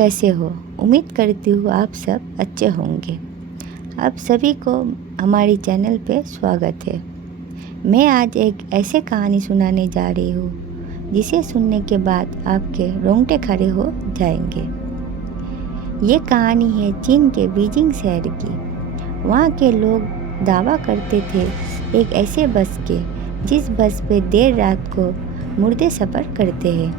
कैसे हो? उम्मीद करती हूँ आप सब अच्छे होंगे। आप सभी को हमारी चैनल पे स्वागत है। मैं आज एक ऐसे कहानी सुनाने जा रही हूँ जिसे सुनने के बाद आपके रोंगटे खड़े हो जाएंगे। ये कहानी है चीन के बीजिंग शहर की। वहाँ के लोग दावा करते थे एक ऐसे बस के जिस बस पे देर रात को मुर्दे सफ़र करते हैं।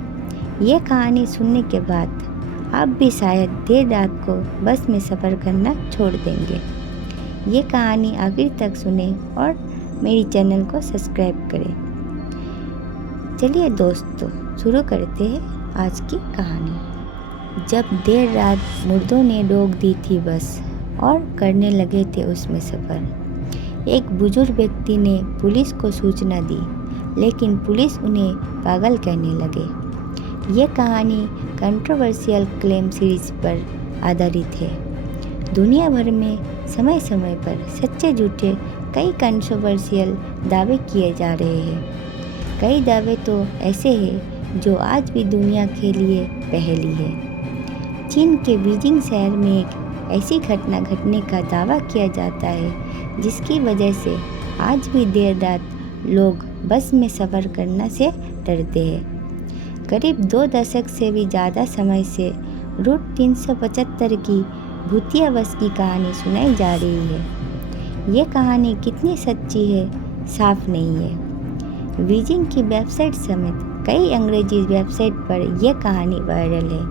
ये कहानी सुनने के बाद आप भी शायद देर रात को बस में सफ़र करना छोड़ देंगे। ये कहानी आखिर तक सुने और मेरी चैनल को सब्सक्राइब करें। चलिए दोस्तों, शुरू करते हैं आज की कहानी। जब देर रात मुर्दों ने रोक दी थी बस और करने लगे थे उसमें सफ़र, एक बुजुर्ग व्यक्ति ने पुलिस को सूचना दी, लेकिन पुलिस उन्हें पागल कहने लगे। ये कहानी कंट्रोवर्शियल क्लेम सीरीज पर आधारित है। दुनिया भर में समय समय पर सच्चे झूठे कई कंट्रोवर्शियल दावे किए जा रहे हैं। कई दावे तो ऐसे हैं जो आज भी दुनिया के लिए पहेली है। चीन के बीजिंग शहर में एक ऐसी घटना घटने का दावा किया जाता है जिसकी वजह से आज भी देर रात लोग बस में सफ़र करने से डरते हैं। करीब 2 दशक से भी ज़्यादा समय से रूट 375 की भूतिया बस की कहानी सुनाई जा रही है। ये कहानी कितनी सच्ची है साफ नहीं है। बीजिंग की वेबसाइट समेत कई अंग्रेजी वेबसाइट पर यह कहानी वायरल है,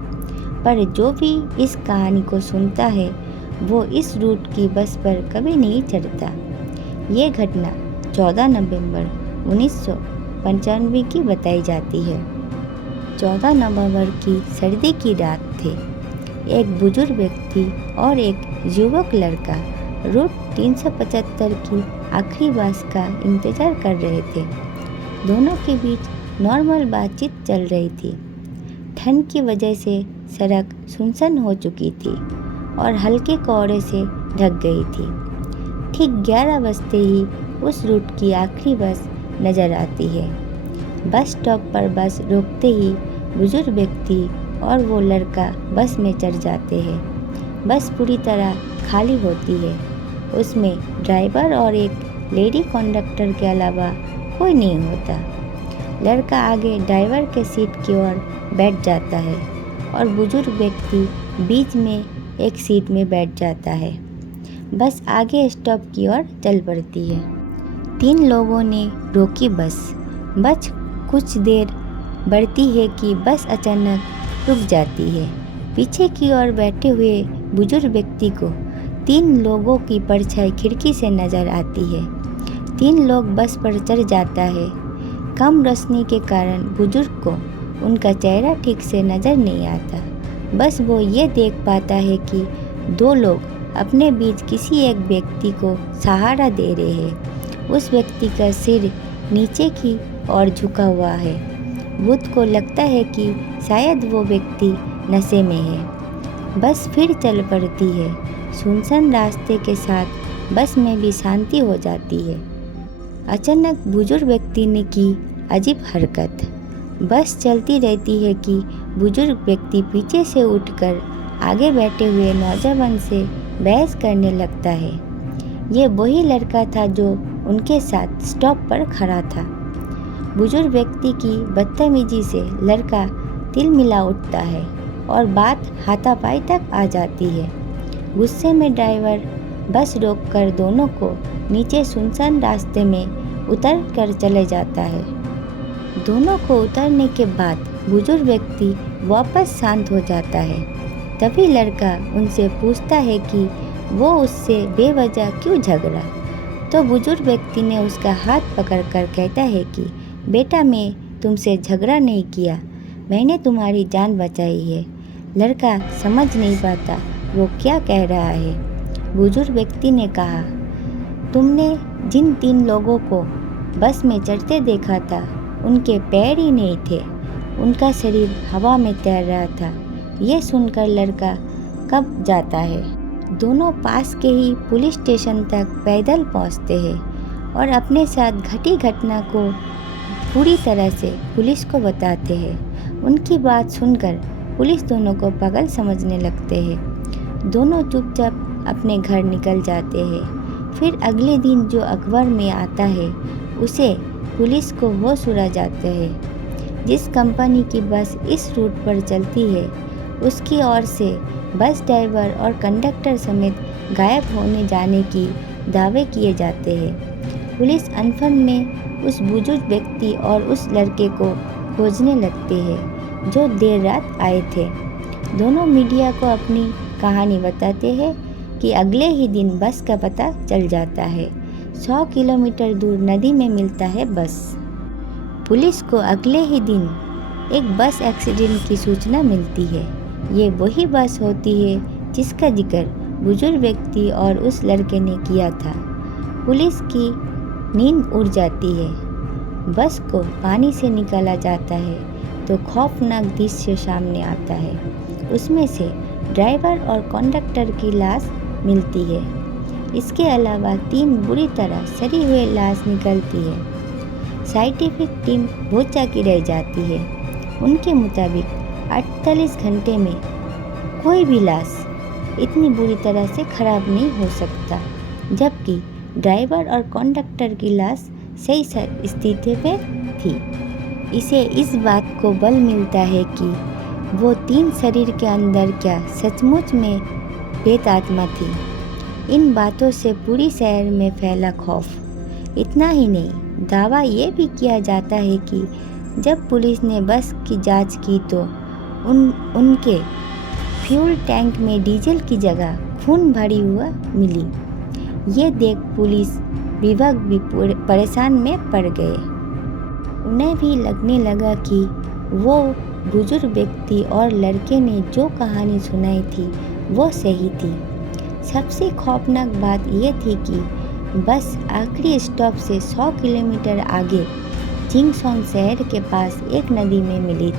पर जो भी इस कहानी को सुनता है वो इस रूट की बस पर कभी नहीं चढ़ता। ये घटना 14 नवंबर 1995 की बताई जाती है। 14 नवंबर की सर्दी की रात थे। एक बुजुर्ग व्यक्ति और एक युवक लड़का रूट 375 की आखिरी बस का इंतज़ार कर रहे थे। दोनों के बीच नॉर्मल बातचीत चल रही थी। ठंड की वजह से सड़क सुनसान हो चुकी थी और हल्के कोहरे से ढक गई थी। ठीक 11 बजते ही उस रूट की आखिरी बस नज़र आती है। बस स्टॉप पर बस रोकते ही बुजुर्ग व्यक्ति और वो लड़का बस में चढ़ जाते हैं। बस पूरी तरह खाली होती है। उसमें ड्राइवर और एक लेडी कंडक्टर के अलावा कोई नहीं होता। लड़का आगे ड्राइवर के सीट की ओर बैठ जाता है और बुजुर्ग व्यक्ति बीच में एक सीट में बैठ जाता है। बस आगे स्टॉप की ओर चल पड़ती है। 3 लोगों ने रोकी बस कुछ देर बढ़ती है कि बस अचानक रुक जाती है। पीछे की ओर बैठे हुए बुजुर्ग व्यक्ति को 3 लोगों की परछाई खिड़की से नज़र आती है। 3 लोग बस पर चढ़ जाता है। कम रोशनी के कारण बुजुर्ग को उनका चेहरा ठीक से नज़र नहीं आता। बस वो ये देख पाता है कि 2 लोग अपने बीच किसी एक व्यक्ति को सहारा दे रहे हैं। उस व्यक्ति का सिर नीचे की ओर झुका हुआ है। बुद्ध को लगता है कि शायद वो व्यक्ति नशे में है। बस फिर चल पड़ती है। सुनसान रास्ते के साथ बस में भी शांति हो जाती है। अचानक बुजुर्ग व्यक्ति ने की अजीब हरकत। बस चलती रहती है कि बुजुर्ग व्यक्ति पीछे से उठकर आगे बैठे हुए नौजवान से बहस करने लगता है। ये वही लड़का था जो उनके साथ स्टॉप पर खड़ा था। बुजुर्ग व्यक्ति की बदतमीजी से लड़का तिलमिला उठता है और बात हाथापाई तक आ जाती है। गुस्से में ड्राइवर बस रोककर दोनों को नीचे सुनसान रास्ते में उतर कर चले जाता है। दोनों को उतरने के बाद बुजुर्ग व्यक्ति वापस शांत हो जाता है। तभी लड़का उनसे पूछता है कि वो उससे बेवजह क्यों झगड़ा। तो बुजुर्ग व्यक्ति ने उसका हाथ पकड़कर कहता है कि बेटा, मैं तुमसे झगड़ा नहीं किया, मैंने तुम्हारी जान बचाई है। लड़का समझ नहीं पाता वो क्या कह रहा है। बुजुर्ग व्यक्ति ने कहा, तुमने जिन 3 लोगों को बस में चढ़ते देखा था उनके पैर ही नहीं थे, उनका शरीर हवा में तैर रहा था। ये सुनकर लड़का कँप जाता है। दोनों पास के ही पुलिस स्टेशन तक पैदल पहुंचते हैं और अपने साथ घटी घटना को पूरी तरह से पुलिस को बताते हैं। उनकी बात सुनकर पुलिस दोनों को पागल समझने लगते हैं। दोनों चुपचाप अपने घर निकल जाते हैं। फिर अगले दिन जो अखबार में आता है उसे पुलिस को होश उड़ जाते हैं। जिस कंपनी की बस इस रूट पर चलती है उसकी ओर से बस ड्राइवर और कंडक्टर समेत गायब होने जाने की दावे किए जाते हैं। पुलिस अनफन में उस बुजुर्ग व्यक्ति और उस लड़के को खोजने लगती है जो देर रात आए थे। दोनों मीडिया को अपनी कहानी बताते हैं कि अगले ही दिन बस का पता चल जाता है। 100 किलोमीटर दूर नदी में मिलता है बस। पुलिस को अगले ही दिन एक बस एक्सीडेंट की सूचना मिलती है। ये वही बस होती है जिसका जिक्र बुजुर्ग व्यक्ति और उस लड़के ने किया था। पुलिस की नींद उड़ जाती है। बस को पानी से निकाला जाता है तो खौफनाक दृश्य सामने आता है। उसमें से ड्राइवर और कंडक्टर की लाश मिलती है। इसके अलावा 3 बुरी तरह सड़ी हुई लाश निकलती है। साइंटिफिक टीम भौंचक्की रह जाती है। उनके मुताबिक 48 घंटे में कोई भी लाश इतनी बुरी तरह से खराब नहीं हो सकता, जबकि ड्राइवर और कंडक्टर की लाश सही स्थिति में थी। इसे इस बात को बल मिलता है कि वो 3 शरीर के अंदर क्या सचमुच में प्रेतात्मा थी। इन बातों से पूरी शहर में फैला खौफ। इतना ही नहीं, दावा ये भी किया जाता है कि जब पुलिस ने बस की जांच की तो उनके फ्यूल टैंक में डीजल की जगह खून भरी हुआ मिली। ये देख पुलिस विभाग भी परेशान में पड़ गए। उन्हें भी लगने लगा कि वो बुजुर्ग व्यक्ति और लड़के ने जो कहानी सुनाई थी वो सही थी। सबसे खौफनाक बात यह थी कि बस आखिरी स्टॉप से 100 किलोमीटर आगे जिंगसोंग शहर के पास एक नदी में मिली थी।